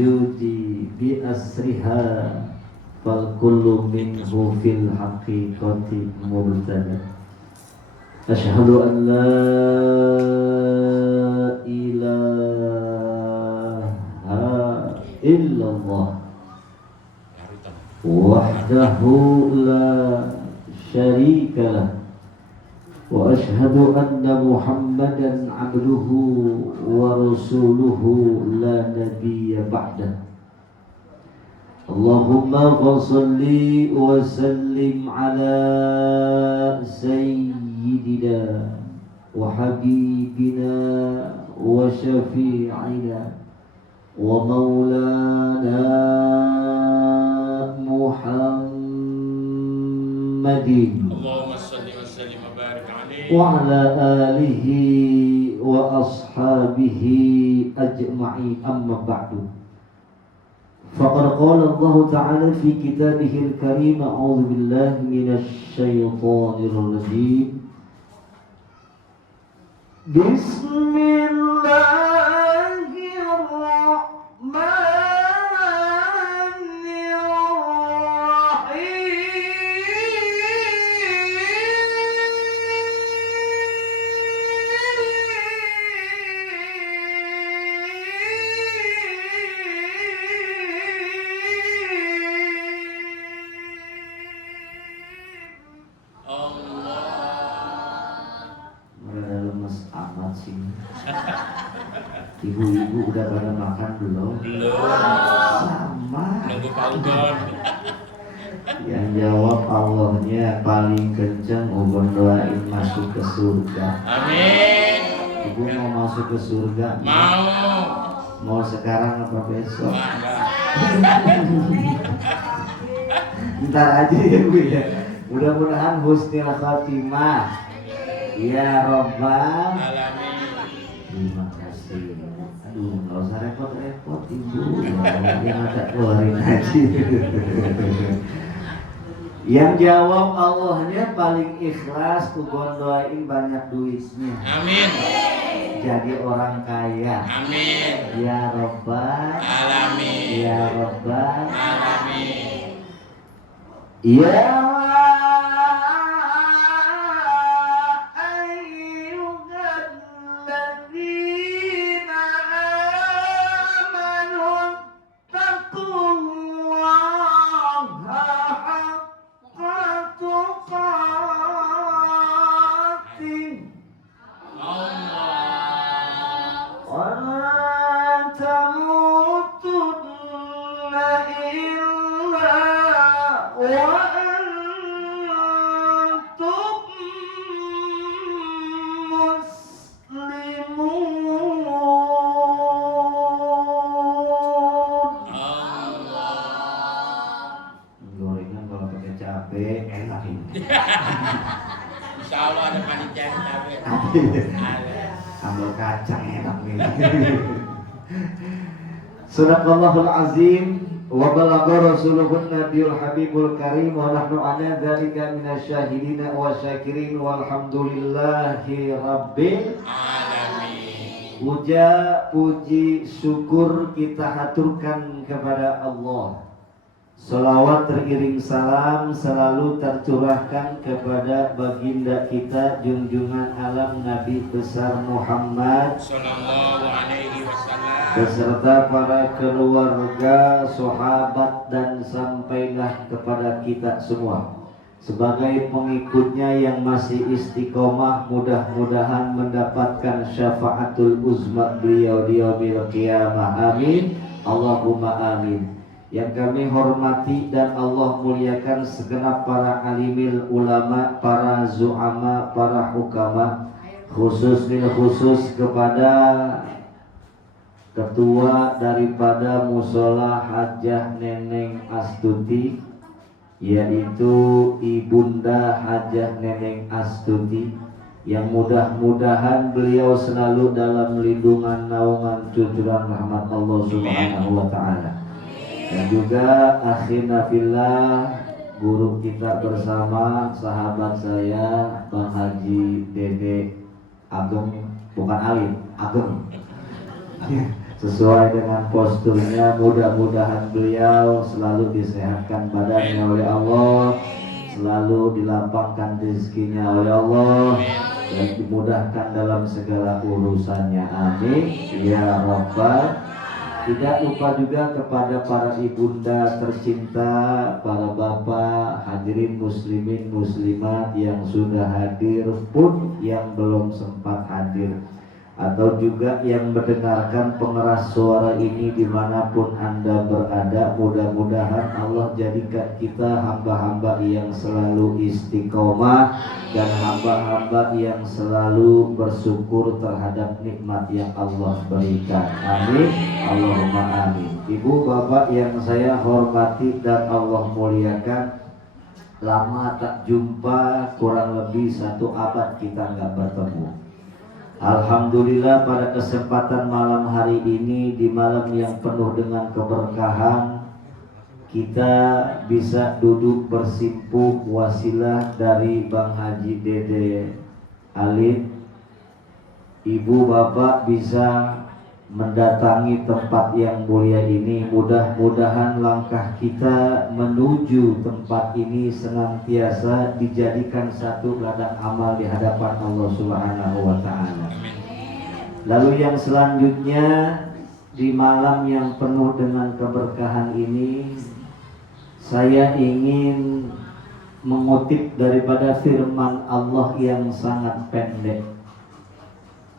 yudi bi asriha fal kullu minhu fil haqiqati mubtada. Asyhadu an la ilaha illallah wahdahu la syarikalah wa asyhadu anna Muhammadan abduhu wa rasuluhu la nabiyya ba'dah. Allahumma shalli wa sallim ala sayyidina wa habibina wa syafi'ina wa maulana Muhammadin wa ala alihi wa ashabihi ajma'in, amma ba'du. Faqad qala Allah Ta'ala fi kitabihil karim, a'udzu billahi minasy syaithanir rajim. Bismillahirrahmanirrahim. Ibu-ibu udah pada makan belum? Belum. Sama. Nunggu paugon. Yang jawab Allahnya paling kencang, ubon doain masuk ke surga. Amin. Ibu mau masuk ke surga? Mau. Mau sekarang apa besok? Ntar aja ya Bu ya. Mudah-mudahan husnul khatimah. Ya Rabbal Alamin. Terima kasih. Aduh, nggak usah repot-repot Ibu. Yang ada keluarin aja. Yang jawab Allahnya paling ikhlas, ubon doain banyak duitnya. Amin. Jadi orang kaya. Amin. Ya Rabbal Alamin. Ya Rabbal Alamin. Ya Insyaallah ada panitia yang cabai. sambal kacang enak nih. Sadaqallahul azim wa balagha rasuluhun nabiyul habibul karim wa nahnu ala dzalika minasyahidina wa syakirin walhamdulillahi rabbil Alamin. puji syukur kita haturkan kepada Allah. Salawat teriring salam selalu tercurahkan kepada baginda kita junjungan alam Nabi besar Muhammad Sallallahu alaihi wasallam beserta para keluarga, sahabat dan sampailah kepada kita semua. Sebagai pengikutnya yang masih istiqomah, mudah-mudahan mendapatkan syafaatul uzma beliau di yaumil qiyamah. Amin. Allahumma amin. Yang kami hormati dan Allah muliakan segenap para alimil ulama, para zu'ama, para hukama, khusus kepada ketua daripada Musola Hajah Neneng Astuti, yaitu Ibunda Hajah Neneng Astuti, yang mudah-mudahan beliau selalu dalam lindungan naungan cucuran rahmat Allah Subhanahu wa Ta'ala. Dan juga akhirna fillah, guru kita bersama, sahabat saya Bang Haji Dede Ageng, bukan Alim, Ageng. sesuai dengan posturnya. Mudah-mudahan beliau selalu disehatkan badannya oleh Allah, selalu dilapangkan rezekinya oleh Allah, dan dimudahkan dalam segala urusannya. Amin ya rabbal. Tidak lupa juga kepada para ibunda tercinta, para bapak, hadirin muslimin muslimat yang sudah hadir pun yang belum sempat hadir, atau juga yang mendengarkan pengeras suara ini dimanapun Anda berada. Mudah-mudahan Allah jadikan kita hamba-hamba yang selalu istiqomah dan hamba-hamba yang selalu bersyukur terhadap nikmat yang Allah berikan. Amin, Allahumma amin. Ibu bapak yang saya hormati dan Allah muliakan, lama tak jumpa, kurang lebih 1 abad kita nggak bertemu. Alhamdulillah pada kesempatan malam hari ini, di malam yang penuh dengan keberkahan, kita bisa duduk bersimpuh wasilah dari Bang Haji Dede Alim. Ibu bapak bisa mendatangi tempat yang mulia ini. Mudah-mudahan langkah kita menuju tempat ini senantiasa dijadikan satu ladang amal di hadapan Allah Subhanahu wa Ta'ala. Lalu yang selanjutnya, di malam yang penuh dengan keberkahan ini, saya ingin mengutip daripada firman Allah yang sangat pendek,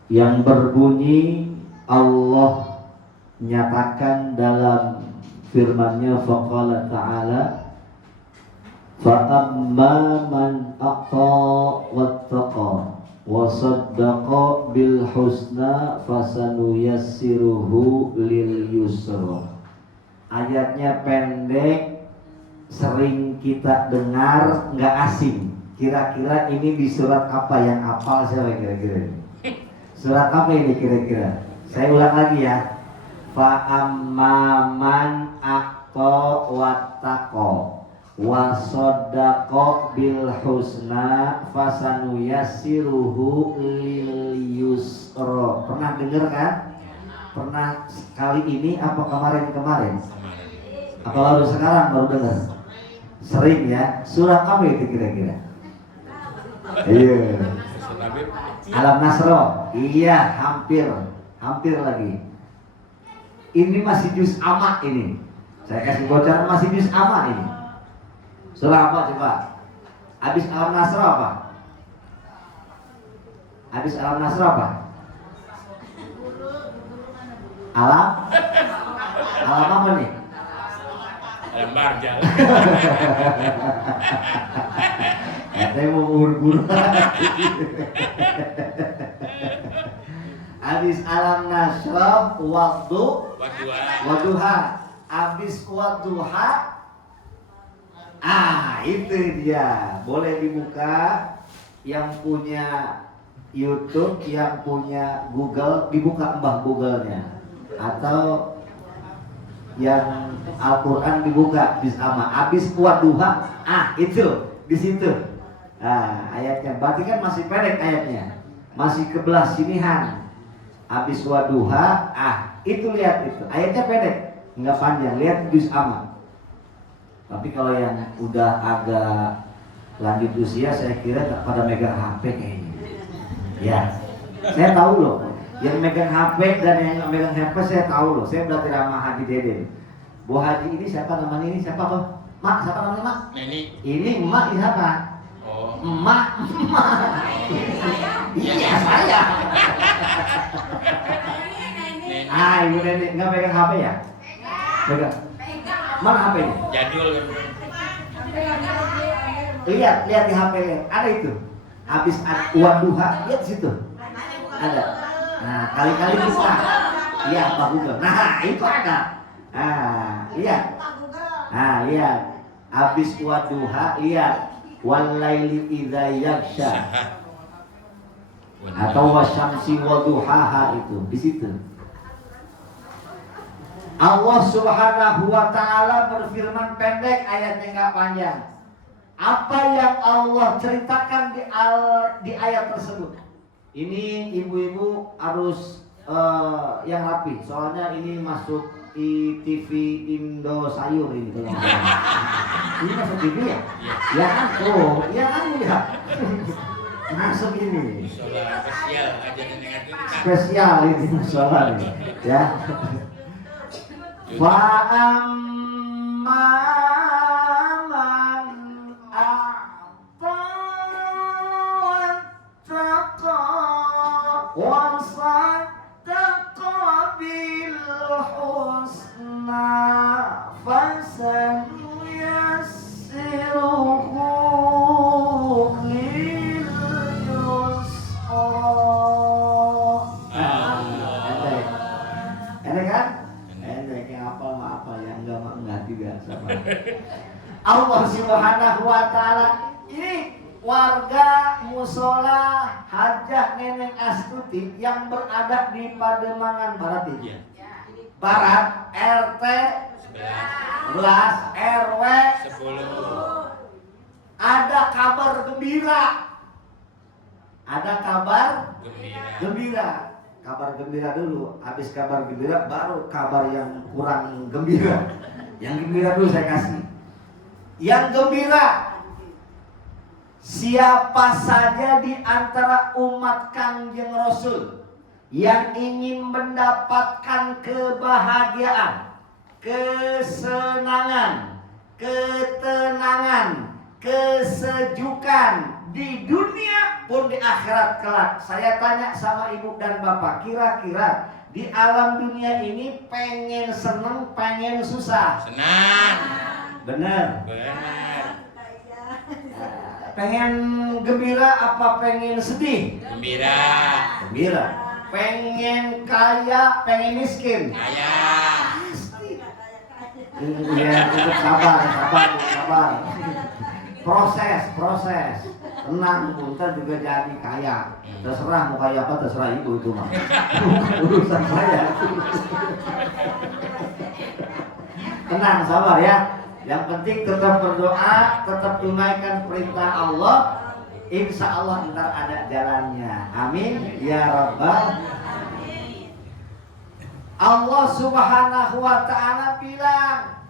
yang berbunyi, Allah nyatakan dalam firman-Nya, faqala ta'ala, fa amma man aqa wattaqa wa saddaqa bil husna fasanuyassiruhu lil yusra. Ayatnya pendek, sering kita dengar, nggak asing. Kira-kira ini di surat apa? Yang hafal siapa kira-kira? Surat apa ini kira-kira? Saya ulang lagi ya. Fa amman aqqa wattaqa wa saddaqa bil husna fasanuyassiruhu lil yusra. Pernah dengar kan? Pernah sekali ini apa kemarin-kemarin? Apa baru sekarang baru dengar? Sering ya. Surat apa itu kira-kira? Iya. Alam Nasro. Iya, hampir lagi. Ini masih juz amma ini. Saya kasih bocoran, masih juz amma ini. Surah apa coba? Habis Alam Nasro apa? Habis Alam Nasro apa? Alam apa nih? Alam Barja. Saya mau buru-buru. Habis Alam Nasrah, Wadduha. Habis Wadduha. Itu dia. Boleh dibuka. Yang punya YouTube, yang punya Google, dibuka mbah Google-nya. Atau yang Al-Quran dibuka habis Wadduha. Itu di situ. Ayatnya. Berarti kan masih pendek ayatnya. Masih kebelah sinihan. Habis Wadduha, itu lihat itu. Ayatnya pendek, enggak panjang. Lihat juz amma. Tapi kalau yang udah agak lanjut usia, saya kira pada megang HP kayaknya. Ya, saya tahu loh. Yang megang HP dan yang nggak megang HP saya tahu loh. Saya belajar sama Haji Dede. Bu Haji ini siapa namanya ini? Siapa Bang? Mak, siapa namanya Mak? Ini emak siapa? Oh. Emak. Iya saya. Ibu Nenek nggak pegang HP ya? Pegang. Mana HP nya? Jadul. Lihat di HP nya. Ada itu. Habis Wadduha, lihat situ. Ada. Nah, kali-kali buka. Iya, apa Google. Nah, itu ada. Lihat. Lihat. Habis Wadduha, lihat. Walaili idza yaghsha. Atau wasyamsi waduhaha, itu di situ. Allah Subhanahu wa Ta'ala berfirman pendek, ayatnya nggak panjang. Apa yang Allah ceritakan di ayat tersebut? Ini ibu-ibu harus yang rapi. Soalnya ini masuk TV Indo Sayur ini. Ini masuk TV ya? Ya kan? Oh, ya kan ya. Masuk ini. Spesial aja dengan Spesial ini musola ini, ya. Wa amma man a'ta wattaqa wa saddaqa bil husna fasanuyassiruhu lil yusra. Enak kan? Enak yang apa yang enggak juga sama. Allah Subhanahu wa taala ini warga musola Hajah Neneng Astuti yang berada di Pademangan Barat ini. Barat RT 11 RW 10. ada kabar gembira. Ada kabar gembira. Kabar gembira dulu, habis kabar gembira baru kabar yang kurang gembira. Yang gembira dulu saya kasih. Yang gembira, siapa saja di antara umat Kangjeng Rasul yang ingin mendapatkan kebahagiaan, kesenangan, ketenangan, kesejukan di dunia pun di akhirat kelak. Saya tanya sama ibu dan bapak, kira-kira di alam dunia ini pengen seneng, pengen susah? Senang. Bener. Benar. Pengen gembira apa pengen sedih? Gembira. Gembira. Pengen kaya, pengen miskin? Kaya. Ya, itu sabar. Proses. Tenang, ntar juga jadi kaya. Terserah mau kaya apa, terserah ibu itu mah. Urusan saya. Tenang, sabar ya. Yang penting tetap berdoa, tetap tunaikan perintah Allah. Insya Allah ntar ada jalannya. Amin ya rabbal. Allah Subhanahu wa ta'ala bilang,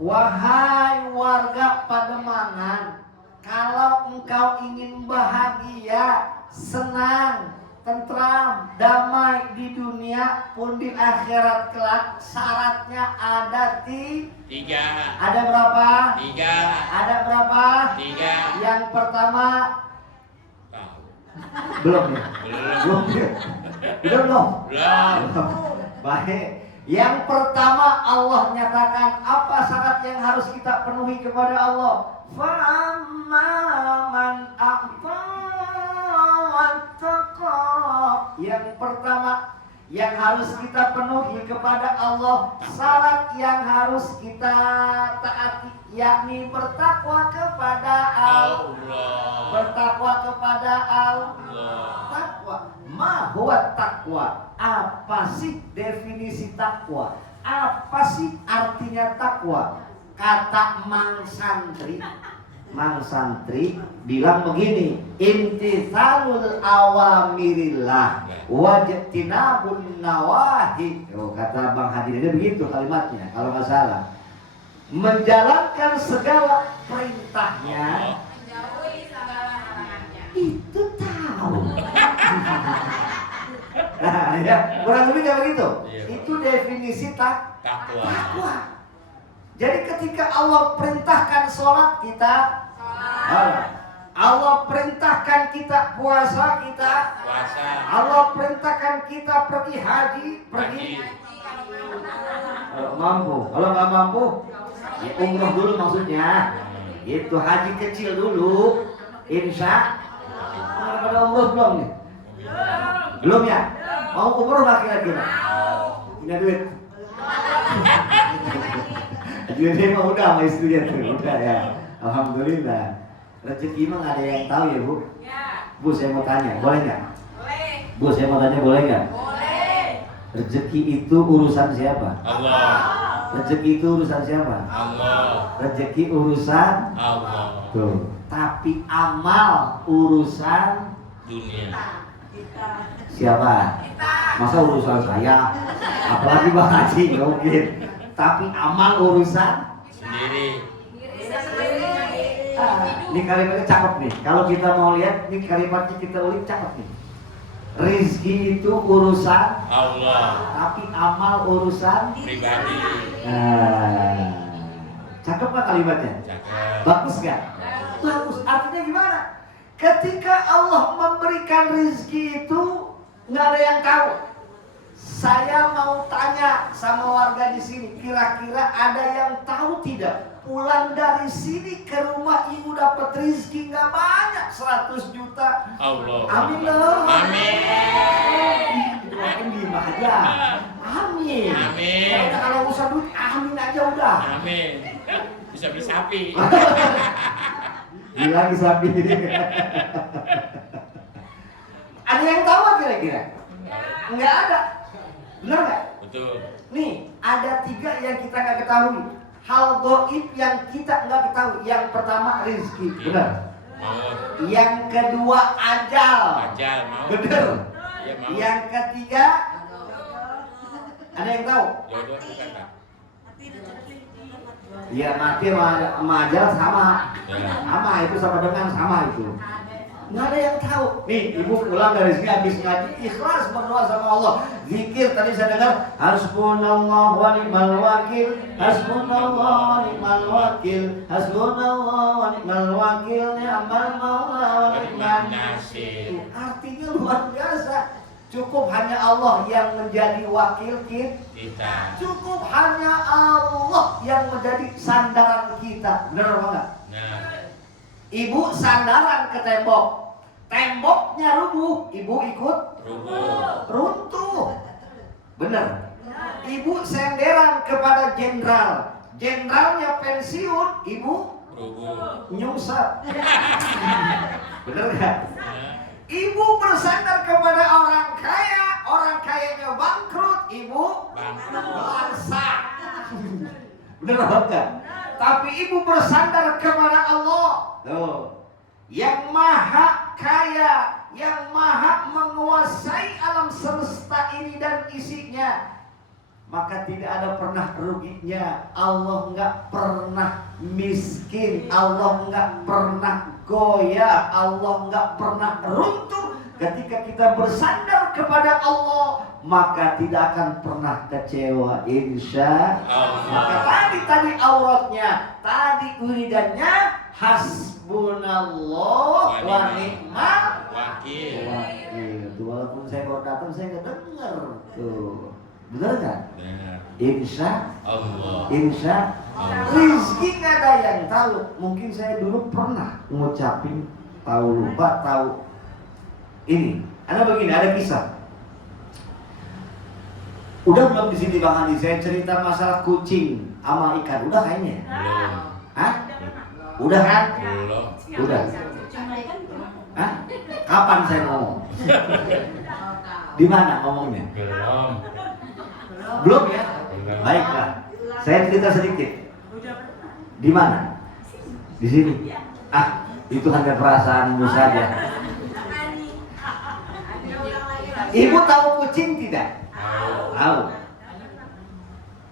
wahai warga Pademangan, kalau engkau ingin bahagia, senang, tentram, damai di dunia pun di akhirat kelak, syaratnya ada 3. Ada berapa? 3. Ada berapa? 3. Yang pertama belum ya? Belum. Baik. Yang pertama Allah nyatakan apa syarat yang harus kita penuhi kepada Allah. Fa'amma man a'ta wattaqa. Yang pertama yang harus kita penuhi kepada Allah, syarat yang harus kita taati, yakni bertakwa kepada Allah. Bertakwa kepada Allah. Takwa. Ma huwa takwa? Apa sih definisi takwa? Apa sih artinya takwa? Kata Mang Santri bilang begini, imtithalul awamirillah wajtinabun nawahi. Oh, kata Bang Hadirnya begitu kalimatnya kalau nggak salah. Menjalankan segala perintahnya, itu tahu. Nah, ya, kurang lebih kayak begitu. Itu definisi takwa. Jadi ketika Allah perintahkan sholat kita sholat. Allah perintahkan kita puasa kita puasa. Allah perintahkan kita pergi haji pergi. Kalau mampu, kalau nggak mampu, ya umroh dulu maksudnya. Itu haji kecil dulu. Insya pada umroh belum nih? Belum ya? Mau umroh nggak kira-kira? Punya duit? Jadi mah udah sama istrinya tuh, udah ya. Alhamdulillah. Rezeki mah nggak ada yang tahu ya Bu. Bu saya mau tanya, boleh nggak? Boleh. Bu saya mau tanya, boleh nggak? Boleh. Rezeki itu urusan siapa? Allah. Rezeki itu urusan siapa? Allah. Rezeki urusan Allah. Tuh. Tapi amal urusan dunia. Siapa? Masa urusan saya? Apalagi Bang Haji, nggak mungkin. Tapi amal urusan Sendiri. Ini kalimatnya cakep nih. Kalau kita mau lihat, ini kalimatnya kita ulik cakep nih. Rizki itu urusan Allah. tapi amal urusan Pribadi. Cakep nggak kalimatnya? Cakep. Bagus nggak? Bagus. Artinya gimana? Ketika Allah memberikan rizki itu nggak ada yang tahu. Saya mau tanya sama warga di sini, kira-kira ada yang tahu tidak? Pulang dari sini ke rumah ibu dapat rizki nggak banyak, 100 juta. Allah. Amin loh. Amin. Doain diem aja. Amin. Amin. Kayaknya kalau usah duit, amin aja udah. Amin. Bisa beli sapi. Bilang sapi. Ada yang tahu kira-kira? Nggak ada. Benar nggak? Betul. Nih, ada 3 yang kita nggak ketahui. Hal goib yang kita nggak ketahui. Yang pertama rezeki, benar. Maut. Yang kedua ajal, Ajal. Maut. benar. Iya, maut. Yang ketiga, ada yang tahu? Jodoh bukan Kak? Iya, mati sama ajal sama. Ya. Sama itu sama dengan sama itu. Nggak ada yang tahu. Nih, ibu pulang dari sini habis ngaji ikhlas berdoa sama Allah. Zikir tadi saya dengar hasbunallah wa ni'mal wakil, hasbunallah wa ni'mal wakil, hasbunallah wa ni'mal wakil, ni'mal maula wa ni'man nasir. Artinya luar biasa. Cukup hanya Allah yang menjadi wakil Kita. Cukup hanya Allah yang menjadi sandaran kita. Benar apa enggak? Nah. Ibu sandaran ke tembok, temboknya rubuh, ibu ikut Rubuh. runtuh. Bener. Ibu senderan kepada jenderal, jenderalnya pensiun, ibu Rubuh. nyungsep. Bener gak? Nah. Ibu bersandar kepada orang kayanya bangkrut, ibu Bangkrut. bangsa. Bener enggak? Tapi ibu bersandar kepada Allah, tuh, yang maha kaya, yang maha menguasai alam semesta ini dan isinya. Maka tidak ada pernah ruginya. Allah nggak pernah miskin, Allah nggak pernah goyah, Allah nggak pernah runtuh. Ketika kita bersandar kepada Allah, maka tidak akan pernah kecewa, insya Allah. Maka tadi auratnya, tadi wiridannya hasbunallah wa ni'mal Wakil. wakil. Tuh, walaupun saya baru datang saya nggak dengar tuh. Benar kan? Benar. Insya Allah. Insya rizki nggak ada yang tahu. Mungkin saya dulu pernah ngucapin, tahu lupa, tahu ini. Ada begini, ada kisah. Udah belum di sini Bang Andi? Saya cerita masalah kucing sama ikan. Udah kayaknya. Belum. Hah? Udah kan? Belum. Udah. Hah? Kapan saya ngomong? Di mana ngomongnya? Belum. Belum ya? Belum. Baiklah. Saya cerita sedikit. Di mana? Di sini. Ah, itu hanya perasaanmu saja. Ibu tahu kucing tidak? Tahu.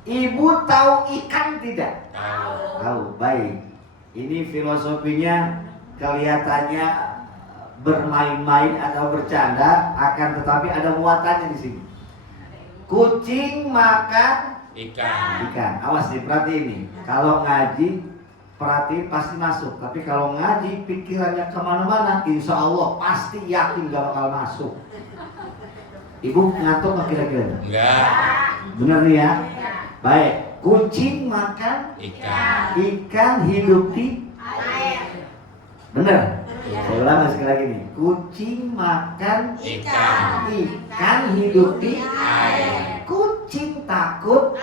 Ibu tahu ikan tidak? Tahu. Tahu. Baik. Ini filosofinya kelihatannya bermain-main atau bercanda, akan tetapi ada muatannya di sini. Kucing makan Ikan. ikan. Awas nih, perhatiin nih. Kalau ngaji, perhatiin pasti masuk. Tapi kalau ngaji, pikirannya kemana-mana, insya Allah pasti yakin gak bakal masuk. Ibu ngantuk nggak kira-kira? Enggak. Bener nih ya? Baik. Kucing makan Ikan. ikan, hidup di bener? Saya ulang sekali lagi nih. Kucing makan Ikan. ikan, hidup di Air. kucing takut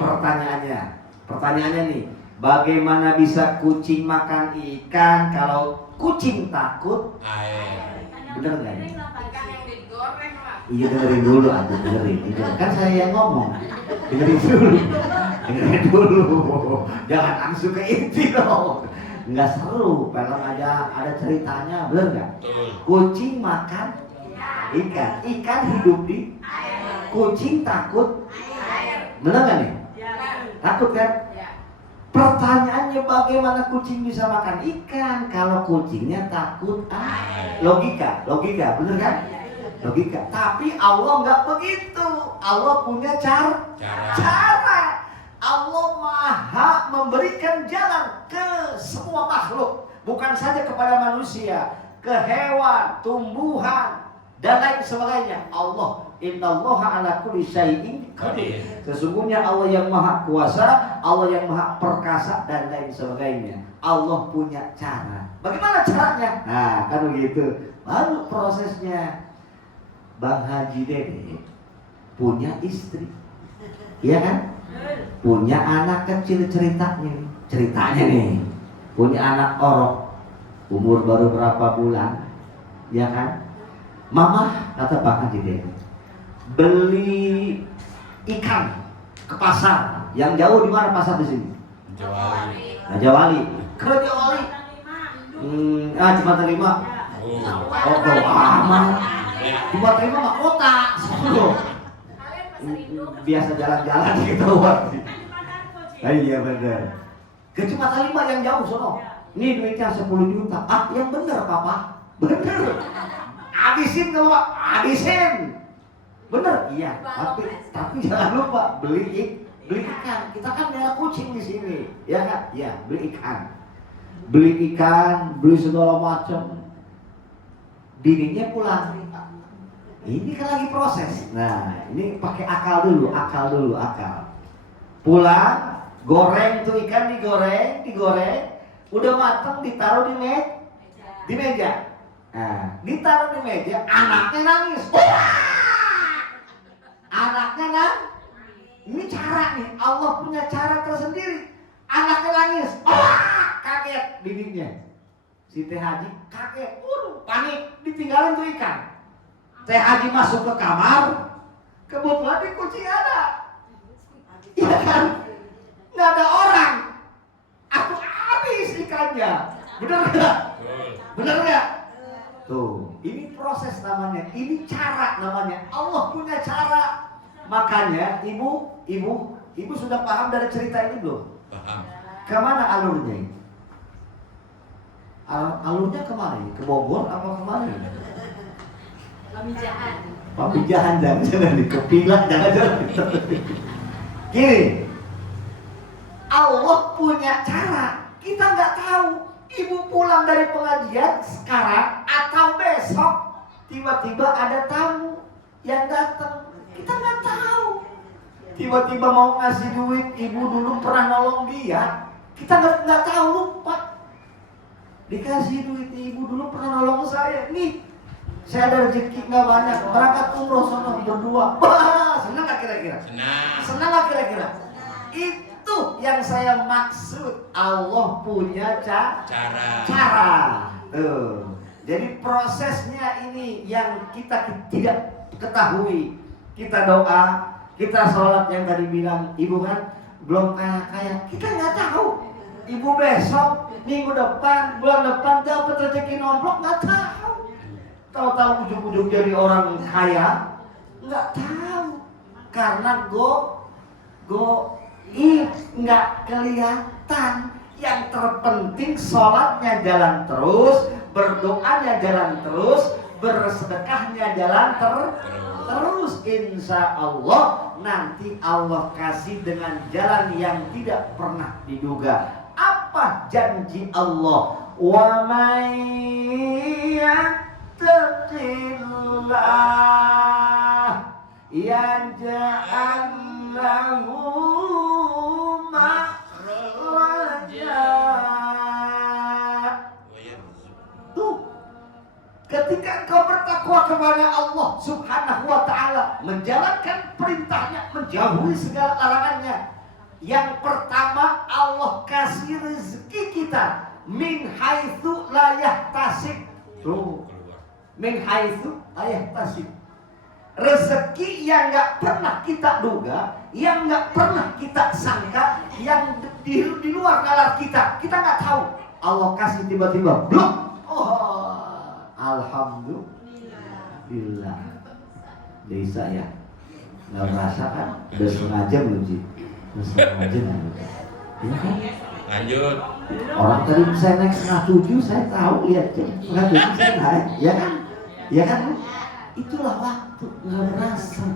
pertanyaannya nih, bagaimana bisa kucing makan ikan kalau kucing takut? Air. Bener nggak nih? Iya, dengerin dulu, aku dengerin. Kan saya yang ngomong, dengerin dulu, jangan langsung ke inti dong. Nggak seru, film aja ada ceritanya, bener nggak? Betul. Kucing makan Ikan hidup di kucing takut. Benar nggak nih? Takut kan? Pertanyaannya bagaimana kucing bisa makan ikan kalau kucingnya takut air? Logika, bener kan? Logika. Tapi Allah nggak begitu. Allah punya cara. Allah maha memberikan jalan ke semua makhluk, bukan saja kepada manusia, ke hewan, tumbuhan, dan lain sebagainya. Allah, innallaha ala kulli syai'in qadir. Sesungguhnya Allah yang maha kuasa, Allah yang maha perkasa, dan lain sebagainya. Allah punya cara. Bagaimana caranya? Nah, kan begitu. Baru prosesnya. Bang Haji Dede punya istri, iya kan? Punya anak kecil, ceritanya nih. Punya anak orok, umur baru berapa bulan, ya kan? Mama, kata Bang Haji Dede, beli ikan ke pasar. Yang jauh di mana pasar di sini? Raja Wali. Ke Raja Wali. Jembatan 5. Oh, aman. Jembatan 5 mah kota. Biasa jalan-jalan gitu. Iya benar. Ke Jembatan 5 yang jauh sono. Ini duitnya 10 juta. Yang benar Papa. Bener. Habisin kalau Pak, habisin. Bener, iya. Tapi jangan lupa beli ikan. Kita kan merah kucing di sini, ya kan? Ya, beli ikan, beli segala macam. Bininya pulang. Ini kan lagi proses. Nah, ini pakai akal dulu. Pulang, goreng tuh ikan, digoreng, udah matang, ditaruh di meja. Nah, ditaruh di meja, anaknya nangis. Anaknya nangis. Ini cara nih, Allah punya cara tersendiri. Anaknya nangis. Kaget bibinya. Si Teh Haji kaget, panik, ditinggalin tuh ikan. Teh Haji masuk ke kamar, kebetulan di kucing ada. Iya kan? Nggak ada orang. Aku habis ikannya. Bener nggak? Tuh, ini proses namanya, ini cara namanya. Allah punya cara. Makanya ibu sudah paham dari cerita ini belum? Paham. Kemana alurnya ini? Alurnya kemana ini? Ke Bogor apa kemana ini? Pamijahan jangan dikepilah, jangan. Gini, Allah punya cara. Kita nggak tahu. Ibu pulang dari pengajian sekarang atau besok tiba-tiba ada tamu yang datang, kita nggak tahu. Tiba-tiba mau ngasih duit, ibu dulu pernah nolong dia, kita nggak tahu, lupa. Dikasih duit, ibu dulu pernah nolong saya, nih saya ada rezeki nggak banyak, berangkat umroh sono berdua. Senang nggak kira-kira? Senang nggak kira-kira? Itu yang saya maksud, Allah punya cara. Jadi prosesnya ini yang kita tidak ketahui. Kita doa, kita sholat yang tadi bilang ibu kan belum kaya, kita nggak tahu. Ibu besok, minggu depan, bulan depan dapat rezeki nomplok, nggak tahu. Tahu-tahu ujung-ujung jadi orang kaya, nggak tahu. Karena nggak kelihatan. Yang terpenting sholatnya jalan terus, berdoanya jalan terus, bersedekahnya jalan terus. Insya Allah nanti Allah kasih dengan jalan yang tidak pernah diduga. Apa janji Allah? Wa may yattaqillah yaj'al lahu tuh, ketika engkau bertakwa kepada Allah Subhanahu wa ta'ala, menjalankan perintahnya, menjauhi segala larangannya, yang pertama Allah kasih rezeki kita min haitsu la yahtasib. Tuh, min haitsu la yahtasib. Rezeki yang gak pernah kita duga, yang gak pernah kita sangka, yang di luar nalar kita gak tahu. Allah kasih tiba-tiba, blok. Alhamdulillah. Alhamdulillah. Bisa ya. Nggak merasa kan? Udah setengah jam loh Ji. Udah setengah jam. Ya kan? Lanjut. Orang tadi saya naik 6:30, saya tahu lihat jam 6:30 saya naik, ya kan? Ya kan? Itulah waktu, nggak merasa.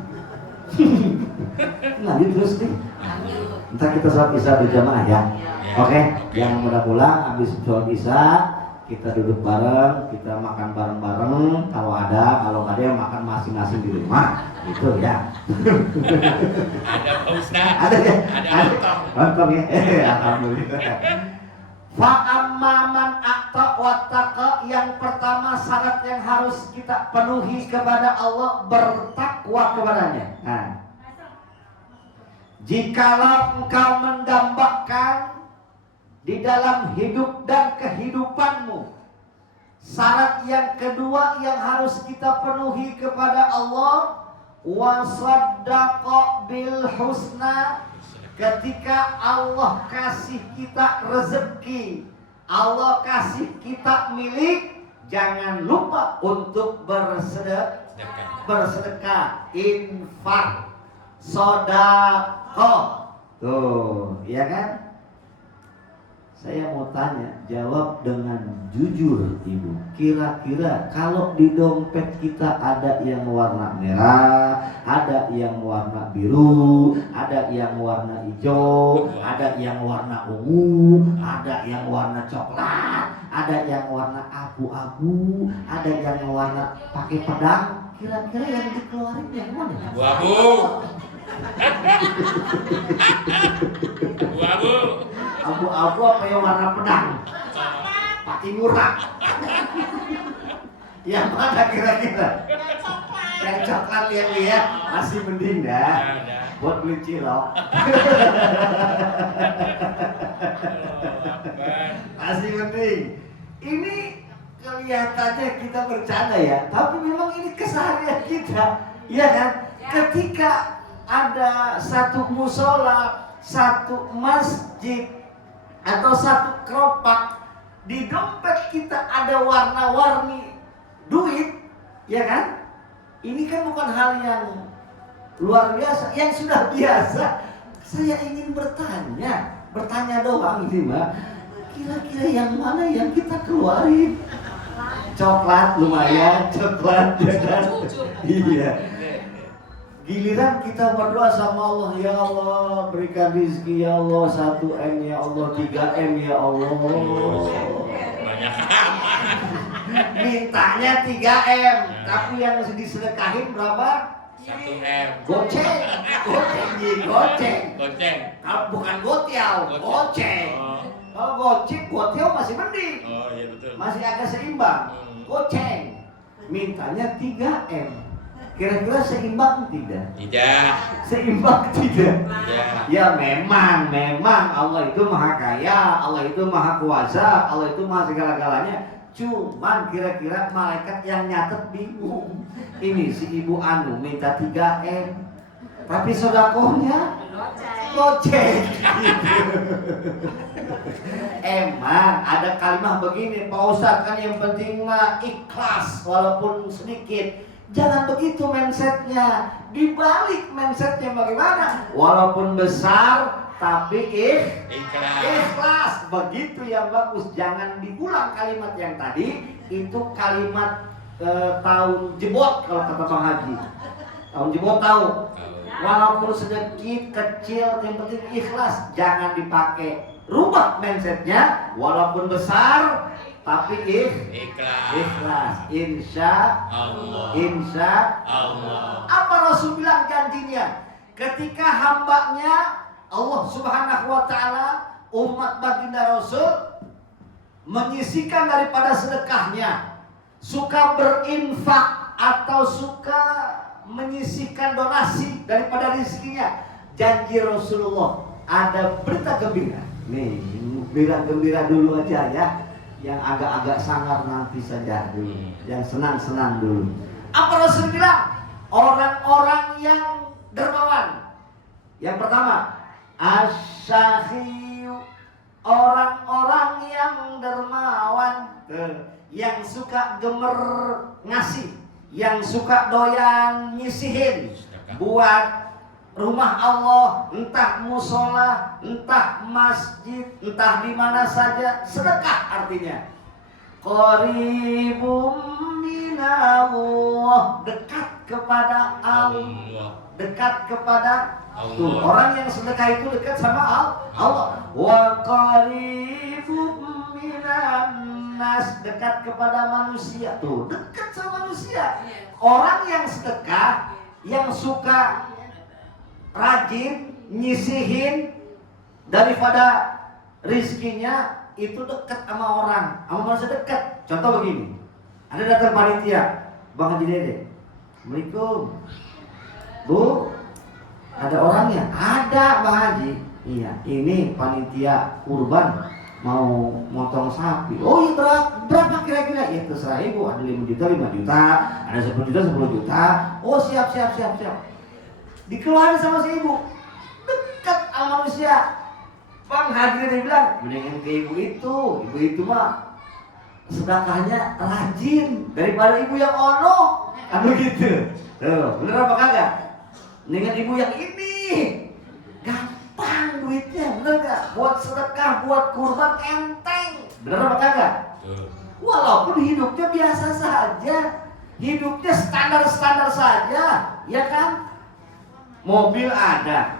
Lanjut terus nih. Ntar kita sholat isya berjamaah ya. Oke, yang udah pulang habis sholat isya kita duduk bareng, kita makan bareng-bareng. Kalau nggak ada yang makan masing-masing di rumah, gitu ya. Ada Pak Ustaz. Ada ya? Ada lontong. Lontong ya? Alhamdulillah. Fa'amman a'ta wattaqa, yang pertama syarat yang harus kita penuhi kepada Allah, bertakwa kepadanya. Nah, jikalau engkau mendambakan di dalam hidup dan kehidupanmu, syarat yang kedua yang harus kita penuhi kepada Allah, wasaddaqa bil husna. Ketika Allah kasih kita rezeki, Allah kasih kita milik, jangan lupa untuk bersedekah, infak, sedekah. Tuh, ya kan? Saya mau tanya, jawab dengan jujur Ibu. Kira-kira kalau di dompet kita ada yang warna merah, ada yang warna biru, ada yang warna hijau, ada yang warna ungu, ada yang warna coklat, ada yang warna abu-abu, ada yang warna pakai pedang. Kira-kira yang dikeluarin yang mana? Abu-abu. Abu-abu. Abu-abu apa yang warna pedang? Pakai murah. Yang mana kira-kira? Yang coklat yang lihat masih mending dah. Buat beli cilok. Masih mending. Ini kelihatannya kita bercanda ya, tapi memang ini keseharian kita, ya kan? Ketika ada satu musola, satu masjid, atau satu keropak, di dompet kita ada warna-warni duit, ya kan? Ini kan bukan hal yang luar biasa, yang sudah biasa. Saya ingin bertanya doang ini Mbak. Kira-kira yang mana yang kita keluarin? Coklat lumayan, coklat ya kan? Iya. Giliran kita berdoa sama Allah, ya Allah berikan rezeki ya Allah, 1M ya Allah, 3M ya Allah. Banyak amat. Mintanya 3M, tapi yang disedekahin berapa? 1M. Goceng. Goceng. Kalau bukan gotiau, goceng. Kalau gotiau masih mending. Oh iya betul. Masih agak seimbang. Goceng. Mintanya 3M. Kira-kira seimbang tidak? Tidak. Seimbang tidak? Tidak. Ya memang Allah itu maha kaya, Allah itu maha kuasa, Allah itu maha segala-galanya. Cuman kira-kira malaikat yang nyatet bingung. Ini si Ibu Anu minta 3M, tapi sodakohnya goceng. Emang ada kalimat begini, Pak Ustadz, kan yang penting mah ikhlas walaupun sedikit. Jangan begitu mindsetnya. Dibalik mindsetnya bagaimana? Walaupun besar tapi ikhlas. Begitu yang bagus. Jangan diulang kalimat yang tadi. Itu kalimat tahun jebot kalau kata Bang Haji. Tahun jebot tahu. Walaupun sedikit kecil, yang penting ikhlas. Jangan dipakai. Rubah mindsetnya. Walaupun besar tapi ikhlas. Insya Allah. Apa Rasul bilang janjinya? Ketika hambanya Allah Subhanahu wa ta'ala, umat baginda Rasul, menyisikan daripada sedekahnya, suka berinfak atau suka menyisihkan donasi daripada rezekinya, janji Rasulullah ada berita gembira. Nih, berita gembira dulu aja ya. Yang agak-agak sangar nanti saja dulu, yang senang-senang dulu. Apa Rasul bilang? Orang-orang yang dermawan. Yang pertama, asyahiyu, orang-orang yang dermawan, yang suka gemer ngasih, yang suka doyan nyisihin buat rumah Allah, entah musola, entah masjid, entah di mana saja, sedekah artinya. Qaribum minallah, dekat kepada Allah, dekat kepada tuh, orang yang sedekah itu dekat sama Allah. Wa qaribum minan nas, dekat kepada manusia. Tuh, dekat sama manusia. Orang yang sedekah, yang suka rajin nyisihin daripada rizkinya, itu dekat sama orang, sama manusia dekat. Contoh begini, ada datang panitia, Bang Haji Dede, Assalamualaikum Bu, ada orangnya? Ada Bang Haji. Iya, ini panitia kurban mau motong sapi. Oh iya, berapa kira-kira? Ya terserah ibu, ada 5 juta, 5 juta, ada 10 juta, 10 juta. Oh siap. Dikeluarin sama si ibu, dekat sama manusia. Bang Haji dia bilang, mendingan ke ibu itu mah sedekahnya rajin daripada ibu yang ono, kan begitu. Tuh, bener apa kagak? Mendingan ibu yang ini, gampang duitnya, bener gak? Buat sedekah, buat kurban enteng, bener apa kagak? Walaupun hidupnya biasa saja, hidupnya standar-standar saja, ya kan? Mobil ada,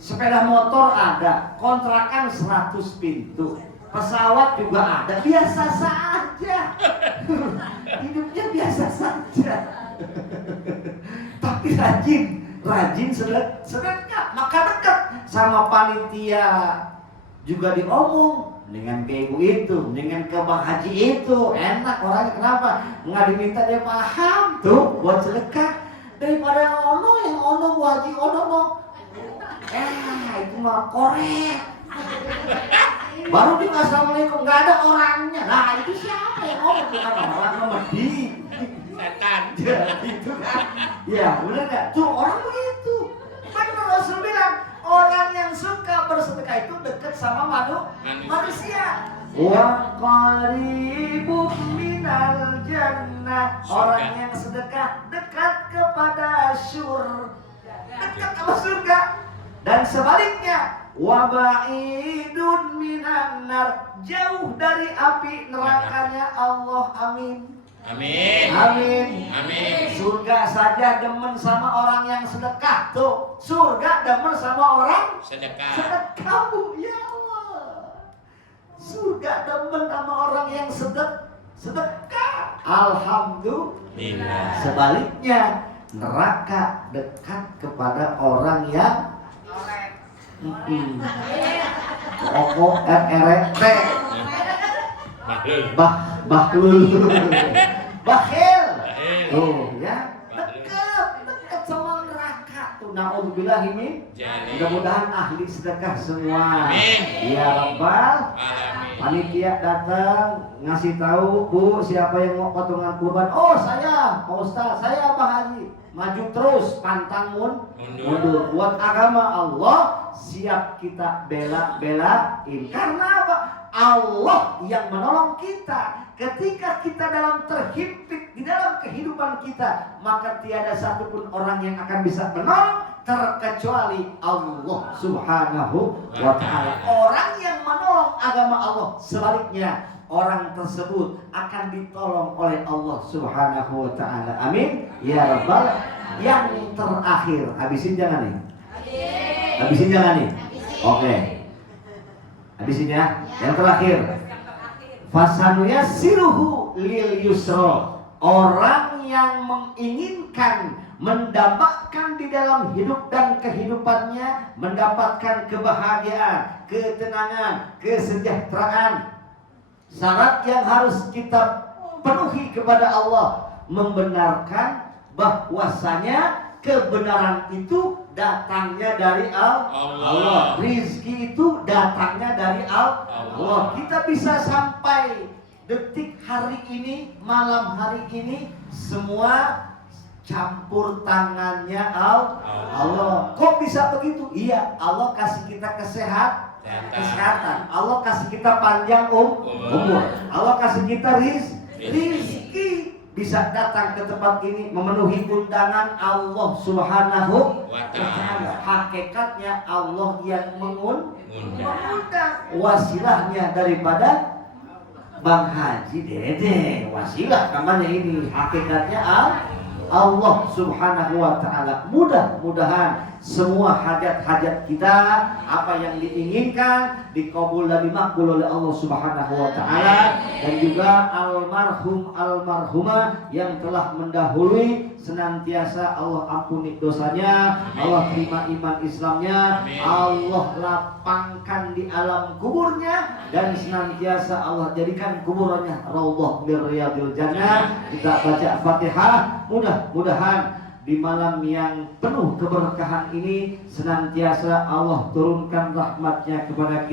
sepeda motor ada, kontrakan 100 pintu, pesawat juga ada, biasa saja. Hidupnya biasa saja. Tapi rajin sedekah, maka dekat sama panitia juga diomong. Dengan ke ibu itu, dengan ke Bang Haji itu, enak orangnya. Kenapa? Nggak diminta dia paham tuh buat sedekah. Daripada yang ono Bu Haji ono mau itu mah korek. Baru dia assalamualaikum, nggak ada orangnya. Nah itu siapa yang ngomong? Bukan orang memedi. Setan. Ya gitu kan. Ya benar nggak? Tuh orang begitu. Benar Rasul bilang, orang yang suka bersedekah itu dekat sama manusia. Wa qaribum minal jannah, orang yang sedekah dekat kepada surga, dekat sama surga. Dan sebaliknya, wa ba'idun minan nar, jauh dari api nerakanya Allah. Amin. Surga saja demen sama orang yang sedekah. Tuh, surga demen sama orang sedekah. Ya Allah, surga demen sama orang yang sedekah. Alhamdulillah. Sebaliknya, neraka dekat kepada orang yang bakhil. Oh ya, dekat sama neraka tuh. Nauzubillahi min. Mudah-mudahan ahli sedekah semua. Ya Rabbal alamin. Panitia datang ngasih tahu, Bu, siapa yang mau potongan kurban? Oh saya, Pak Ustaz, saya Pak Haji. Maju terus, pantang mundur. Buat agama Allah siap kita bela-belain. Karena apa? Allah yang menolong kita. Ketika kita dalam terhimpit di dalam kehidupan kita, maka tiada satupun orang yang akan bisa menolong terkecuali Allah Subhanahu wa ta'ala. Orang yang menolong agama Allah, sebaliknya orang tersebut akan ditolong oleh Allah Subhanahu wa ta'ala. Amin ya Rabbal. Yang terakhir, habisin jangan nih. Oke. Habisin ya. Yang terakhir, fasanuyassiruhu lil yusra. Orang yang menginginkan mendapatkan di dalam hidup dan kehidupannya, mendapatkan kebahagiaan, ketenangan, kesejahteraan, syarat yang harus kita penuhi kepada Allah, membenarkan bahwasanya kebenaran itu datangnya dari Allah. Rizki itu datangnya dari Allah. Kita bisa sampai detik hari ini, malam hari ini, semua campur tangannya Allah. Kok bisa begitu? Iya, Allah kasih kita kesehatan. Allah kasih kita panjang umur. Allah kasih kita rizki. bisa datang ke tempat ini memenuhi undangan Allah Subhanahu Wa wa ta'ala. Hakikatnya Allah yang mengundang. Wasilahnya daripada Bang Haji Dede, wasilah namanya ini. Hakikatnya Allah Subhanahu wa ta'ala. Mudah-mudahan semua hajat-hajat kita, apa yang diinginkan, dikabul dan dimakbul oleh Allah Subhanahu wa ta'ala. Dan juga almarhum almarhumah yang telah mendahului, senantiasa Allah ampuni dosanya, Allah terima iman Islamnya, Allah lapangkan di alam kuburnya, dan senantiasa Allah jadikan kuburannya raudhah min riyadil jannah. Kita baca Fatihah. Mudah-mudahan di malam yang penuh keberkahan ini senantiasa Allah turunkan rahmatnya kepada kita.